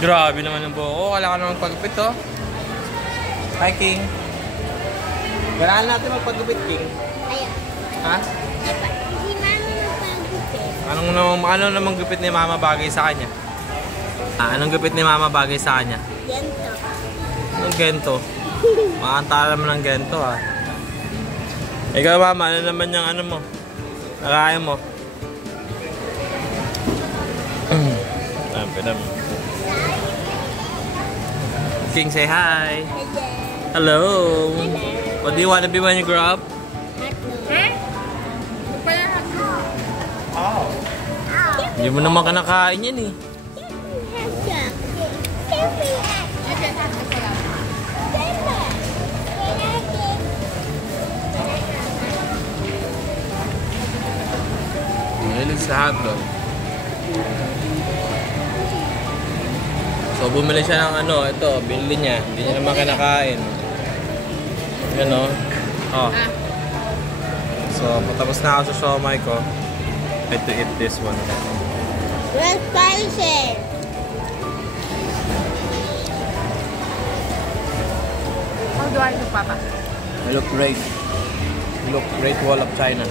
Grabe naman ang buhok. Wala ka naman pagupit, oh. Hi, King. Kailangan natin magpagupit, King. Ayaw. Ha? Hindi mama magpagupit. Ano namang gupit ni Mama bagay sa kanya? Anong gupit ni Mama bagay sa kanya? Gento. Anong gento? Makantala naman ng gento, ha. Ikaw, Mama, ano naman yung ano mo? Nakain mo? Pinam. King, say hi. Hello. What do you want to be when you grow up? Oh. Hindi mo naman kanakain yan eh. Mahilig sa hotdog. So bumili siya ng ano, ito, binili niya. Hindi niya naman kinakain. Yan o. Oh. So patapos na ako sa siomai ko. I had to eat this one. Red spicy. How do I look, Papa? I look great. You look Great Wall of China.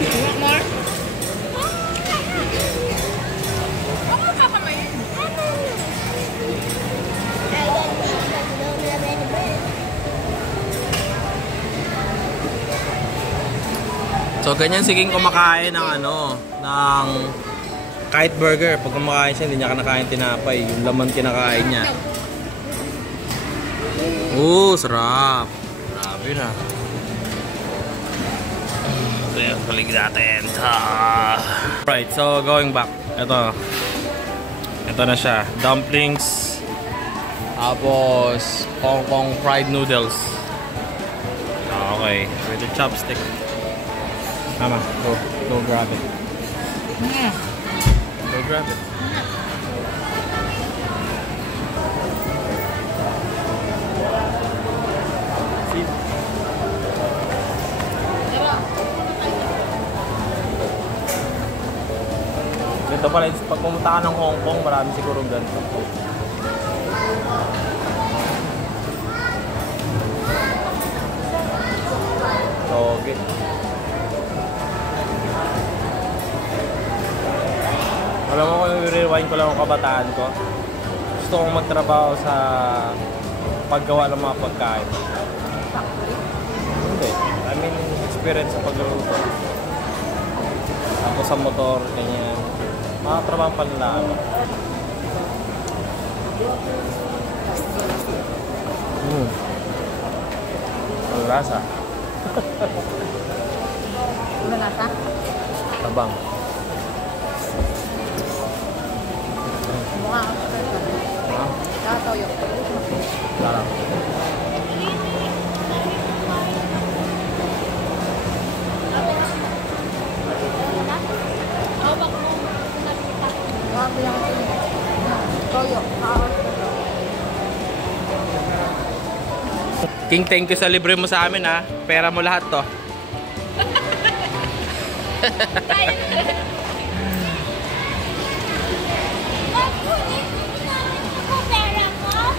You want more? Ako kakamayin. So ganyan siging kumakain ng ano, ng kahit burger. Pag kumakain siya, hindi niya kinakain tinapay. Yung laman kinakain niya. Sarap. Grabe na. Ito yung palig natin. Right, so going back. Ito na siya. Dumplings. Tapos Hong Kong fried noodles. Okay, with the chopstick. Mama, go grab it. Go grab it. See? Ganito pala, pag pumunta ka ng Hong Kong, marami siguro ganito. Okay. Alam mo kung i-rewind ko lang ang kabataan ko, gusto kong magtrabaho sa paggawa ng mga pagkain. Hindi. I mean, experience sa pagluluto. Tapos sa motor, ganyan. Mga trabaho panlalaan. Ang lasa. Ano lasa? Tabang. Mukha ako sa Ha? toyo. Sarap. Toyo. King, thank you sa libre mo sa amin, ha. Pera mo lahat to.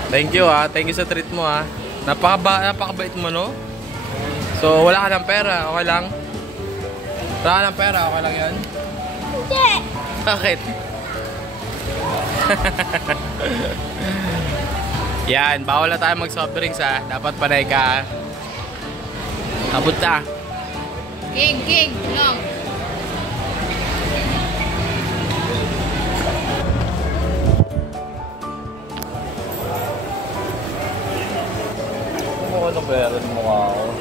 Thank you, ha. Thank you sa treat mo, ha. Napakabait mo, no? So, wala ka ng pera. Okay lang? Wala ka ng pera. Okay lang yan? Hindi. Bakit? Yan. Bawal na tayo mag-soft drinks, ha. Dapat panay ka. Abot na. King, long. Ano pera mo ako?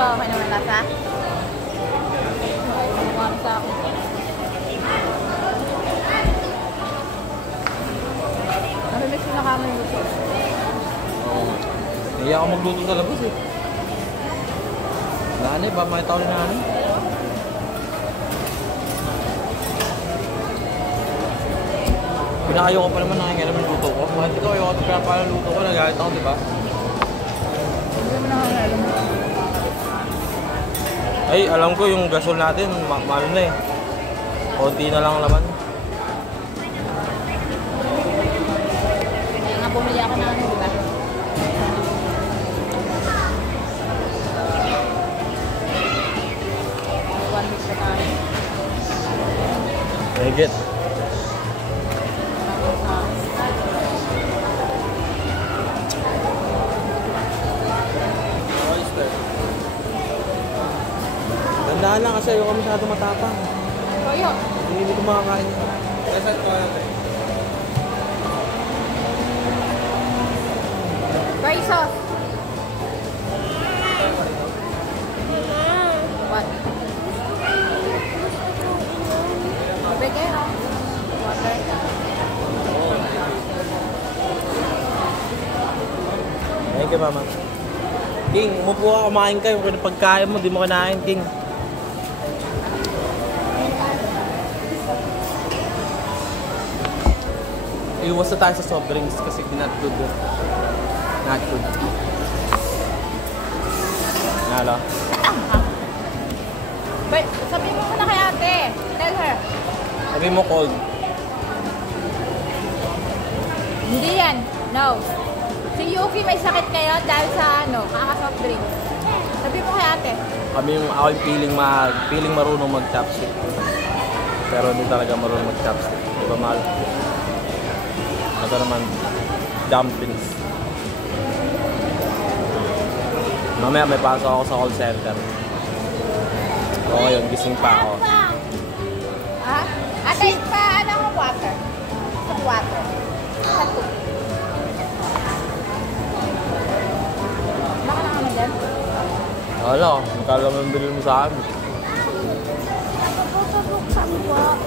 Wow, may naman lasa? Mukha sa ako. Narinig ko na kami luto. Oo. Hindi ako magluto sa labas, eh. Nanay, ba may tao rin nanay? Pinakayo ko pa naman nakingilam ng luto ko. Bakit ikaw ayaw ko kaya pala luto ko, nagalit ako, di ba? Hindi mo nakakalam. Ay, alam ko yung gasol natin, mahal na eh. Konti na lang ang laman. Kaya nga bumili ako ng ano, di ba? One week pa tayo. Higit. Tandaan lang kasi ayoko masyado matapang. Toyo. Hindi ko makakain. Reset ko natin. Fry sauce. What? Tubig eh, no? Water. Thank you, Mama. King, umupo ka, kumain ka. Yung pagkain mo, di mo kinain, King. Iwas na tayo sa soft drinks kasi not good. Not good. Nalo? Wait, sabihin mo muna kay ate. Tell her. Sabi mo cold. Hindi yan. No. Si Yuki may sakit kayo dahil sa ano, kaka-soft drink. Sabihin mo kay ate. Ako yung feeling marunong mag-chopstick. Pero hindi talaga marunong mag-chopstick. Di ba, mahal? Ito naman, dumplings. Mamaya may pasok ako sa call center. O ngayon, gising pa ako. Ha? Ate, pa ano ang water? Sa water. Sa tubig. Baka na kami dyan? Wala, magkala mo yung bilhin mo sa amin. Napapabuksan po.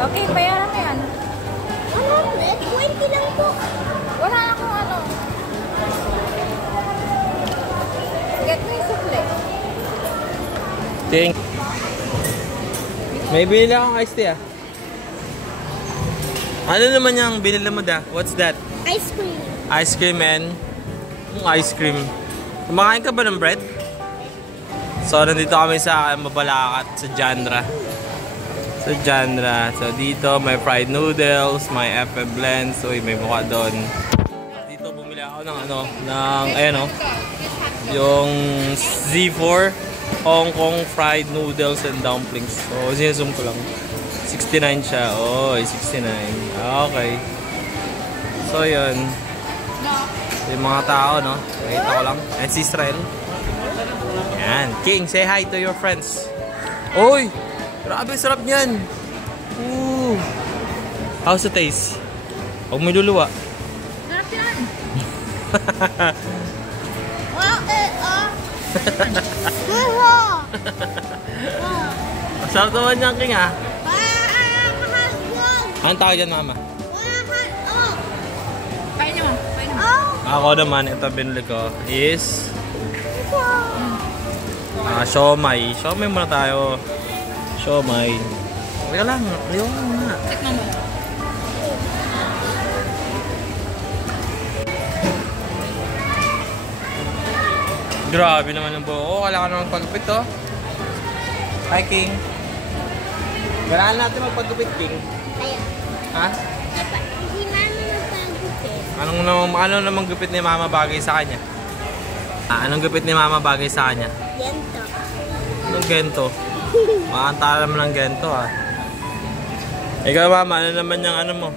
Okay, bayaran mo yan. Ano? 20 lang po. Wala akong ano. Get me sukle. Ting. May binili akong iced tea ah. Ano naman yung binili mo da? What's that? Ice cream. Ice cream and ice cream. Kumakain ka ba ng bread? So, nandito kami sa Mabalacat, sa Jandra. Sa Jandra. So, dito may fried noodles, may FM blends. So, may mukha doon. Dito bumili ako ng ano, ayan o. Yung Z4 Hong Kong fried noodles and dumplings. So, sinasum ko lang. 69 siya. Oh, 69. Okay. So, yun. Yung mga tao, no? Nakita ko lang. And si Israel. Yan. King, say hi to your friends. Uy! Grabe, sarap niyan. Ooh. How's the taste? Huwag mo luluwa. Sarap yan. Masarap naman niyan, King, ha? Anong tawag dyan, Mama? Kain niyo mo. Kain niyo mo. Ako naman, ito binili ko is siomai. Siomai muna tayo. Siomai. Wala lang. Ayaw mo muna. Tikman mo. Grabe naman ang buo. Kailangan naman pagupit, oh. Hi, King. Kailangan natin magpagupit, King. Ayun. Ha? Si Mama magpagupit. Ano namang gupit ni Mama bagay sa kanya? Anong gupit ni Mama bagay sa kanya? Gento. Anong gento? Makantala naman ng gento, ha? Ikaw, Mama, ano naman yung ano mo?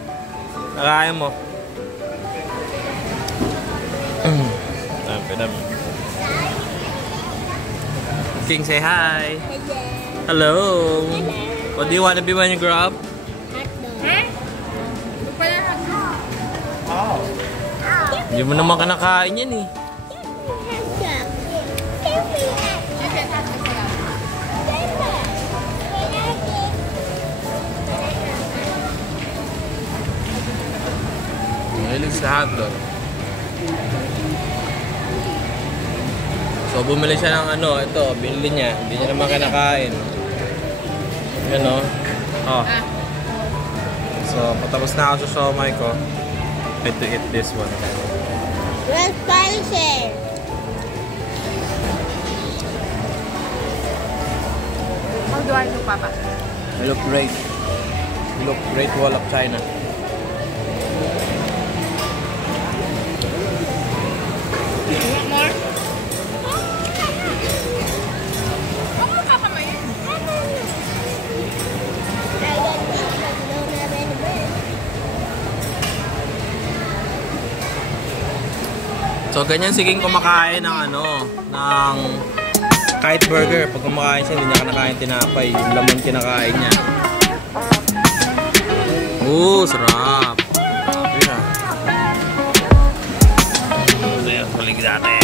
Nakain mo? Dami. King, say hi! Hello. Hello! What do you want to be when you grow up? Hotdog. Ito pala yung hotdog. Oh. Hindi mo naman kanakain yan eh. Hotdog. Siyempre, hotdog ko lang. Mahilig sa hotdog. So, bumili siya ng ano, ito, binili niya. Hindi niya naman kinakain. Yan o. Oh. So, patapos na ako sa siomai ko. I to eat this one. Red spicy. How do I look, Papa? You look great. You look great wall of China. Want more? Ako nakakamayin. So, ganyan siging kumakain ng ano, ng kahit burger. Pag kumakain siya, hindi niya kinakain tinapay. Yung laman kinakain niya. Sarap. Ayan. Ayan, palig natin.